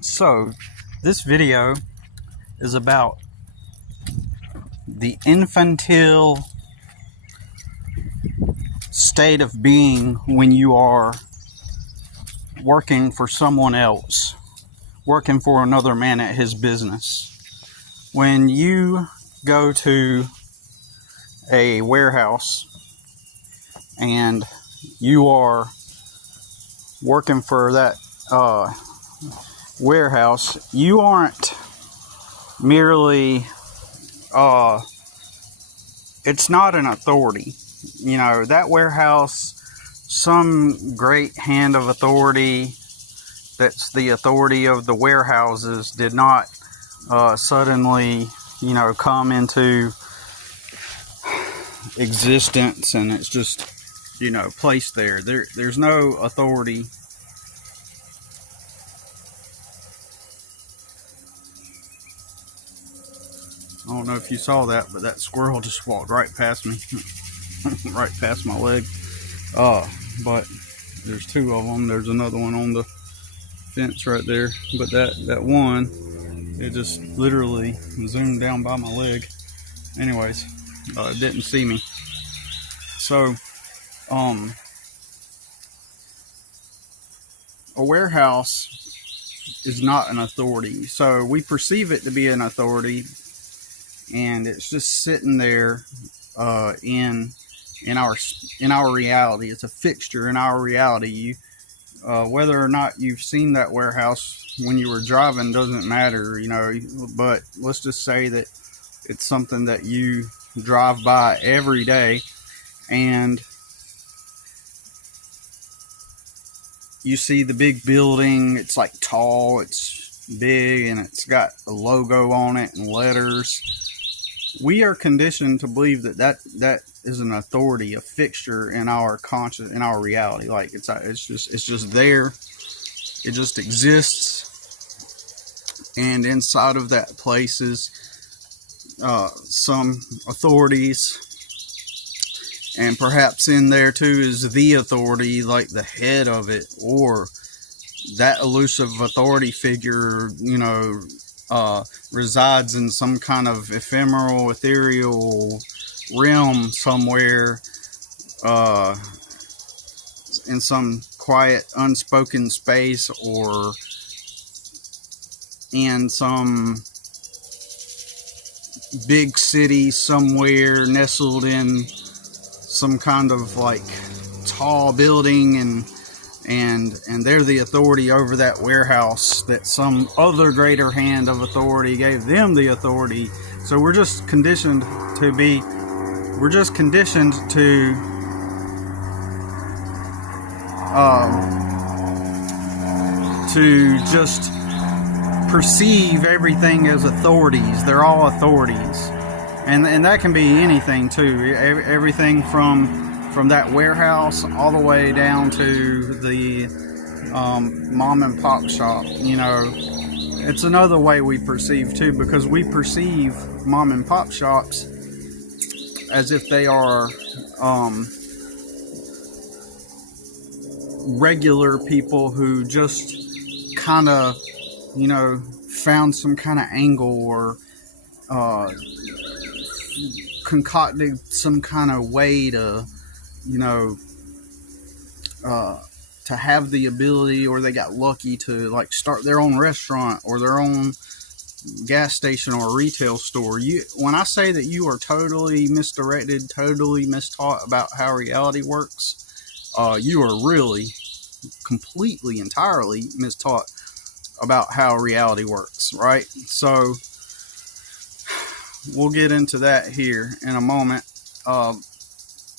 So, this video is about the infantile state of being when you are working for someone else, working for another man at his business. When you go to a warehouse and you are working for that warehouse, you aren't merely it's not an authority. You know, that warehouse, some great hand of authority that's the authority of the warehouses did not suddenly, come into existence and it's just, placed there. There's no authority. I don't know if you saw that, but that squirrel just walked right past me, right past my leg. But there's two of them. There's another one on the fence right there. But that one, it just literally zoomed down by my leg. Anyways, it didn't see me. So, a warehouse is not an authority. So we perceive it to be an authority, and it's just sitting there in our reality. It's a fixture in our reality. Whether or not you've seen that warehouse when you were driving doesn't matter, but let's just say that it's something that you drive by every day, and you see the big building. It's like tall, it's big, and it's got a logo on it and letters. We are conditioned to believe that is an authority, a fixture in our conscious, in our reality. Like it's just there. It just exists, and inside of that place is some authorities, and perhaps in there too is the authority, like the head of it, or that elusive authority figure, resides in some kind of ephemeral, ethereal realm somewhere, in some quiet, unspoken space, or in some big city somewhere, nestled in some kind of like tall building, and they're the authority over that warehouse, that some other greater hand of authority gave them the authority. So we're just conditioned to just perceive everything as authorities. They're all authorities, and that can be anything too. Everything from that warehouse all the way down to the mom and pop shop. It's another way we perceive too, because we perceive mom and pop shops as if they are regular people who just kind of, found some kind of angle, or concocted some kind of way to, to have the ability, or they got lucky to like start their own restaurant or their own gas station or retail store. When I say that you are totally misdirected, totally mistaught about how reality works, you are really completely, entirely mistaught about how reality works, right? So we'll get into that here in a moment.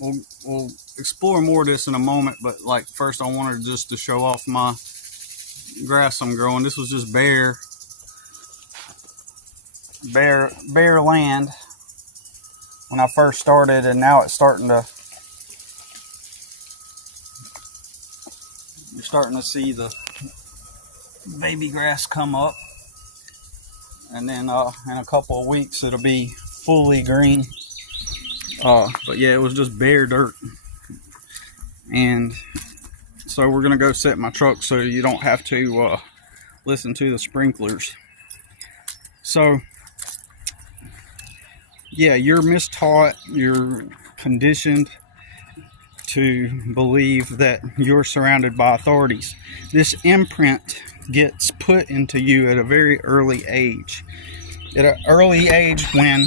We'll explore more of this in a moment, but like first I wanted just to show off my grass I'm growing. This was just bare land when I first started, and now it's you're starting to see the baby grass come up, and then in a couple of weeks it'll be fully green. But yeah, it was just bare dirt, and so we're gonna go set my truck so you don't have to listen to the sprinklers. So yeah, you're mistaught, you're conditioned to believe that you're surrounded by authorities. This imprint gets put into you at a very early age. At an early age, when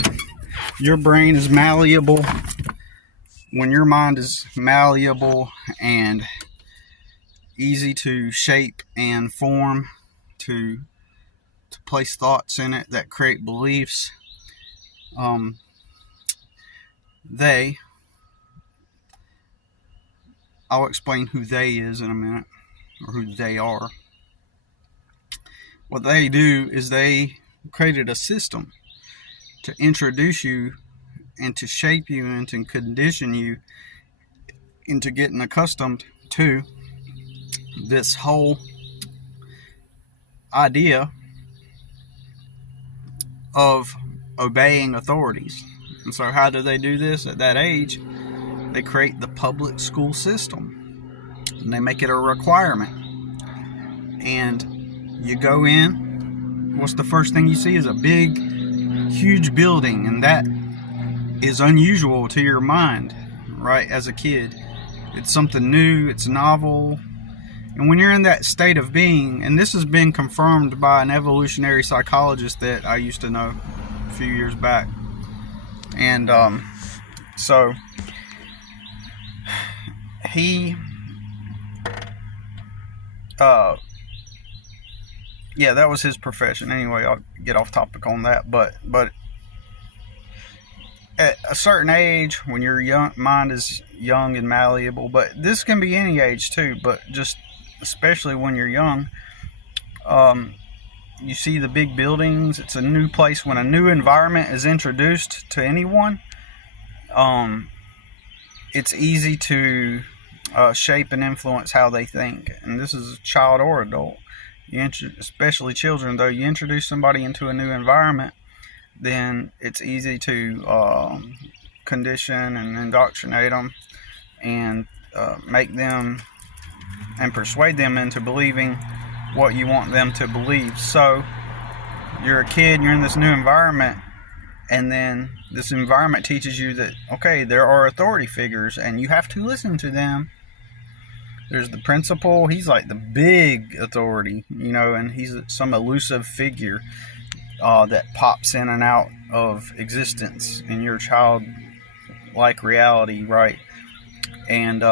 your brain is malleable, when your mind is malleable and easy to shape and form, to place thoughts in it that create beliefs, I'll explain who they is in a minute, or who they are. What they do is they created a system to introduce you and to shape you and to condition you into getting accustomed to this whole idea of obeying authorities. And so how do they do this at that age? They create the public school system, and they make it a requirement. And you go in, what's the first thing you see is a big, huge building, and that is unusual to your mind, right? As a kid, it's something new, it's novel. And when you're in that state of being, and this has been confirmed by an evolutionary psychologist that I used to know a few years back, and so he yeah, that was his profession. Anyway, I'll get off topic on that, but at a certain age, when your young mind is young and malleable, but this can be any age too, but just especially when you're young, you see the big buildings. It's a new place. When a new environment is introduced to anyone, it's easy to shape and influence how they think. And this is a child or adult. Especially children, though, you introduce somebody into a new environment, then it's easy to condition and indoctrinate them and make them and persuade them into believing what you want them to believe. So you're a kid, you're in this new environment, and then this environment teaches you that, okay, there are authority figures and you have to listen to them. There's the principal, he's like the big authority, and he's some elusive figure that pops in and out of existence in your childlike reality, right? And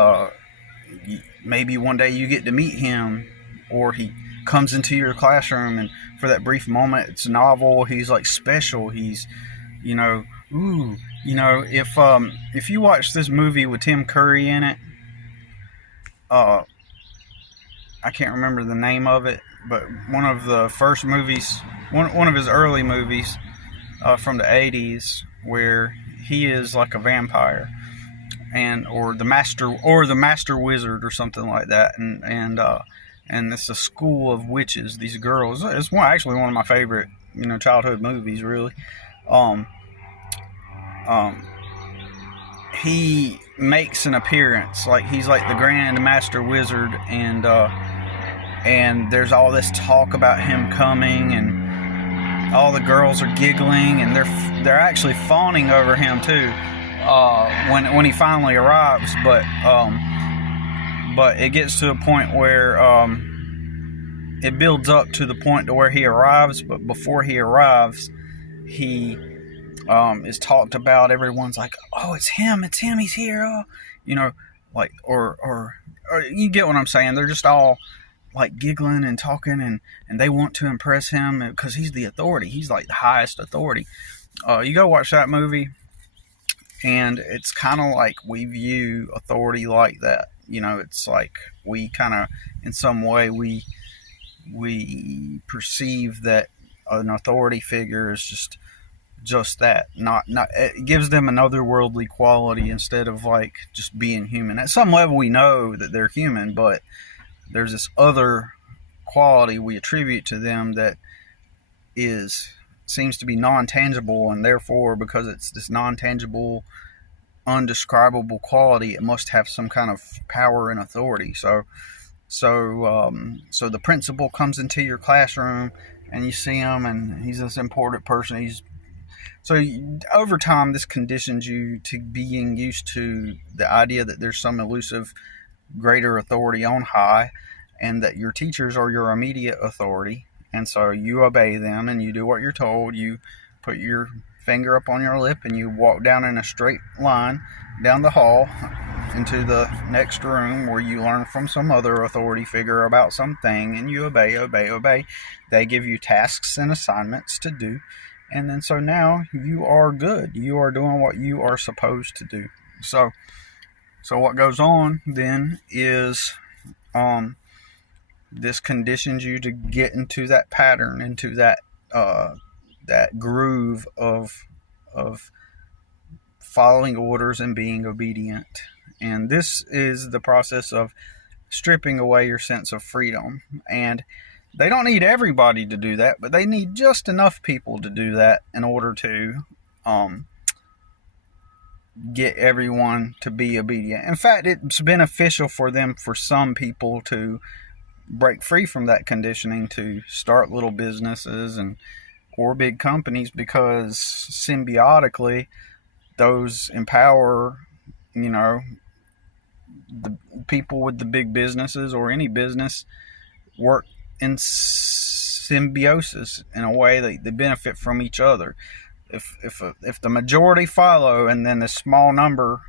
maybe one day you get to meet him, or he comes into your classroom, and for that brief moment it's novel. He's like special. He's, if you watch this movie with Tim Curry in it, I can't remember the name of it, but one of the first movies, one of his early movies from the 80s, where he is like a vampire, or the master wizard or something like that, and it's a school of witches. These girls, it's actually one of my favorite childhood movies, really. He makes an appearance, like he's like the grand master wizard, and there's all this talk about him coming, and all the girls are giggling, and they're actually fawning over him too when he finally arrives. But it gets to a point where it builds up to the point to where he arrives. But before he arrives, he is talked about. Everyone's like, oh, it's him, he's here, or you get what I'm saying. They're just all like giggling and talking, and they want to impress him because he's the authority. He's like the highest authority. You go watch that movie, and it's kind of like we view authority like that. It's like we kind of, in some way, we perceive that an authority figure is just that, not it gives them an otherworldly quality instead of like just being human. At some level we know that they're human, but there's this other quality we attribute to them that seems to be non-tangible, and therefore, because it's this non-tangible, undescribable quality, it must have some kind of power and authority. So So the principal comes into your classroom and you see him, and he's this important person. Over time, this conditions you to being used to the idea that there's some elusive greater authority on high, and that your teachers are your immediate authority. And so you obey them and you do what you're told. You put your finger up on your lip and you walk down in a straight line down the hall into the next room where you learn from some other authority figure about something, and you obey. They give you tasks and assignments to do. And then so now you are good. You are doing what you are supposed to do. So what goes on then is this conditions you to get into that pattern, into that groove of following orders and being obedient. And this is the process of stripping away your sense of freedom. And they don't need everybody to do that, but they need just enough people to do that in order to get everyone to be obedient. In fact, it's beneficial for them, for some people, to break free from that conditioning, to start little businesses or big companies, because symbiotically those empower, the people with the big businesses, or any business, work in symbiosis in a way that they benefit from each other. If the majority follow and then the small number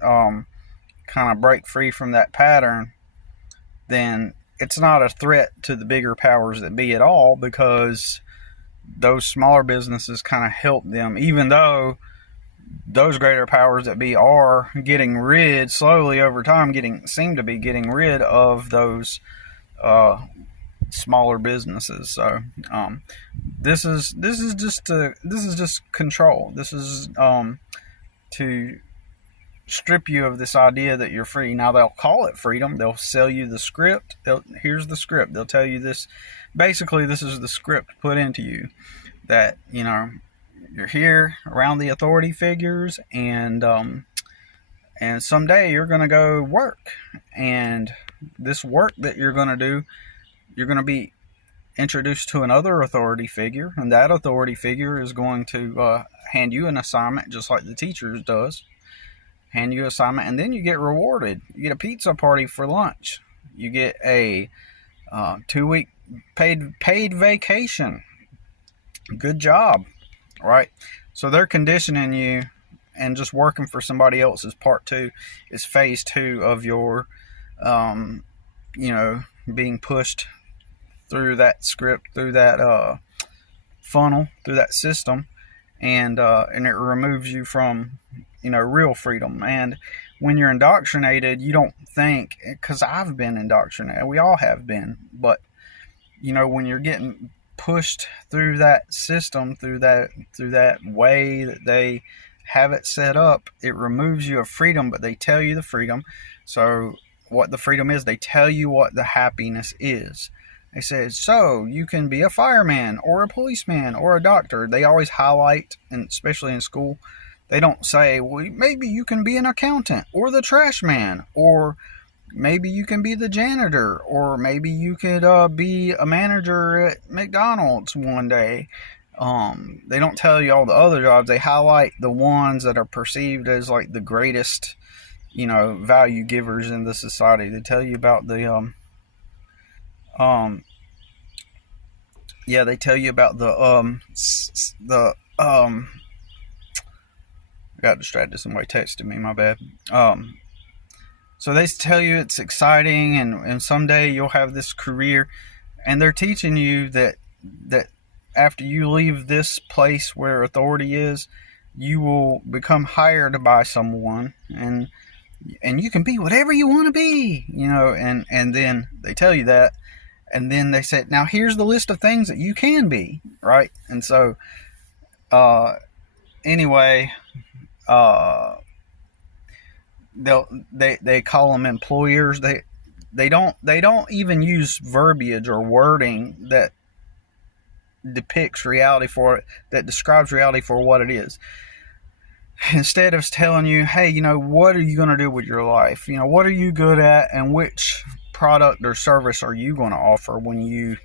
kind of break free from that pattern, then it's not a threat to the bigger powers that be at all, because those smaller businesses kind of help them, even though those greater powers that be are getting rid, slowly over time, seem to be getting rid of those smaller businesses. So this is just control. This is to strip you of this idea that you're free. Now, they'll call it freedom. They'll sell you the script. Here's the script. They'll tell you this. Basically, this is the script put into you, that you're here around the authority figures, and someday you're going to go work, and this work that you're going to do, you're going to be introduced to another authority figure, and that authority figure is going to hand you an assignment, just like the teachers does. Hand you an assignment, and then you get rewarded. You get a pizza party for lunch. You get a 2-week paid vacation. Good job, right? So they're conditioning you, and just working for somebody else is part 2, is phase 2 of your, being pushed through that script, through that funnel, through that system, and it removes you from real freedom. And when you're indoctrinated, you don't think, because I've been indoctrinated, we all have been, but when you're getting pushed through that system, through that way that they have it set up, it removes you of freedom, but they tell you the freedom. So what the freedom is, they tell you what the happiness is. They say, so you can be a fireman or a policeman or a doctor. They always highlight, and especially in school, they don't say, well, maybe you can be an accountant or the trash man, or maybe you can be the janitor, or maybe you could be a manager at McDonald's one day. They don't tell you all the other jobs. They highlight the ones that are perceived as like the greatest, value givers in the society. They tell you about they tell you about I got distracted. Somebody texted me, my bad. So they tell you it's exciting, and someday you'll have this career, and they're teaching you that after you leave this place where authority is, you will become hired by someone, and you can be whatever you want to be, and then they tell you that, and then they say, now here's the list of things that you can be, right? And so anyway, they call them employers. They don't even use verbiage or wording that depicts reality that describes reality for what it is. Instead of telling you, hey, what are you going to do with your life? What are you good at, and which product or service are you going to offer when you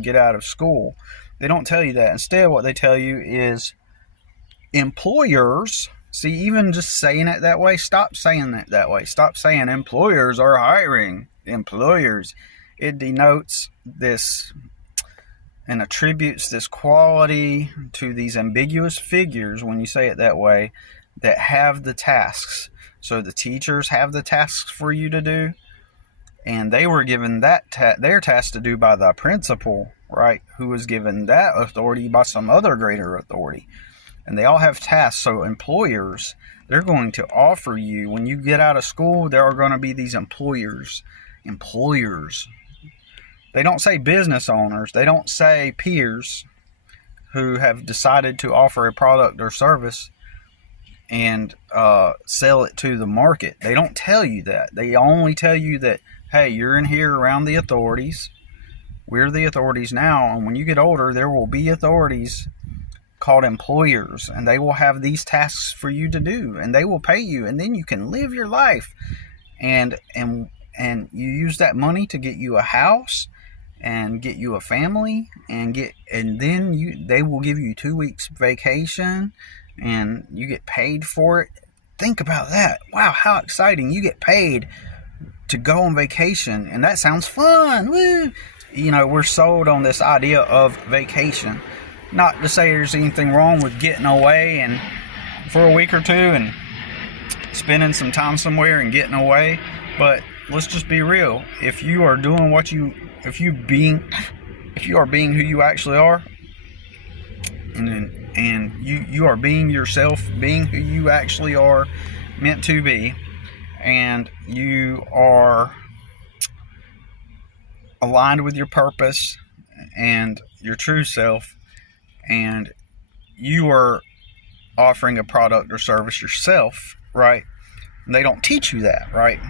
get out of school? They don't tell you that. Instead, what they tell you is employers, see, even just saying it that way, stop saying it that way. Stop saying employers are hiring. Employers. It denotes this and attributes this quality to these ambiguous figures when you say it that way, that have the tasks. So the teachers have the tasks for you to do, and they were given that their task to do by the principal, right, who was given that authority by some other greater authority. And they all have tasks. So employers, they're going to offer you, when you get out of school, there are going to be these employers. They don't say business owners. They don't say peers who have decided to offer a product or service and sell it to the market. They don't tell you that. They only tell you that, hey, you're in here around the authorities. We're the authorities now, and when you get older, there will be authorities called employers, and they will have these tasks for you to do, and they will pay you, and then you can live your life, and you use that money to get you a house and get you a family, and then they will give you 2 weeks vacation, and you get paid for it. Think about that. Wow, how exciting. You get paid to go on vacation, and that sounds fun. Woo! We're sold on this idea of vacation. Not to say there's anything wrong with getting away and for a week or two and spending some time somewhere and getting away, but let's just be real. If you are doing if you are being who you actually are, and you are being yourself, being who you actually are meant to be, and you are aligned with your purpose and your true self, and you are offering a product or service yourself, right? And they don't teach you that, right?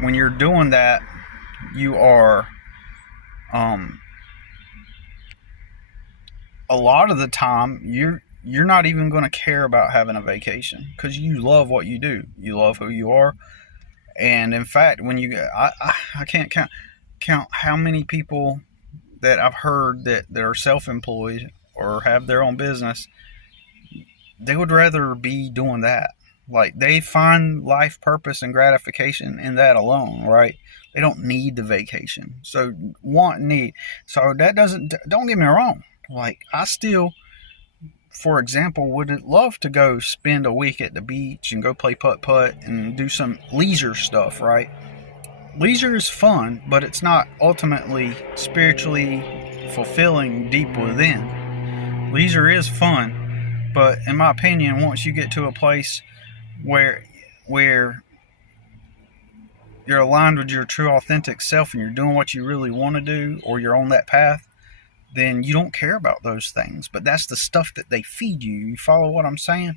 When you're doing that, you are a lot of the time you're not even going to care about having a vacation, because you love what you do. You love who you are. And in fact, when I can't count how many people that I've heard that are self-employed or have their own business, they would rather be doing that. Like, they find life purpose and gratification in that alone, right? They don't need the vacation. So need. So that don't get me wrong. Like, I still, for example, would love to go spend a week at the beach and go play putt-putt and do some leisure stuff, right? Leisure is fun, but it's not ultimately spiritually fulfilling deep within. Leisure is fun, but in my opinion, once you get to a place where you're aligned with your true authentic self and you're doing what you really want to do, or you're on that path, then you don't care about those things. But that's the stuff that they feed you. You follow what I'm saying?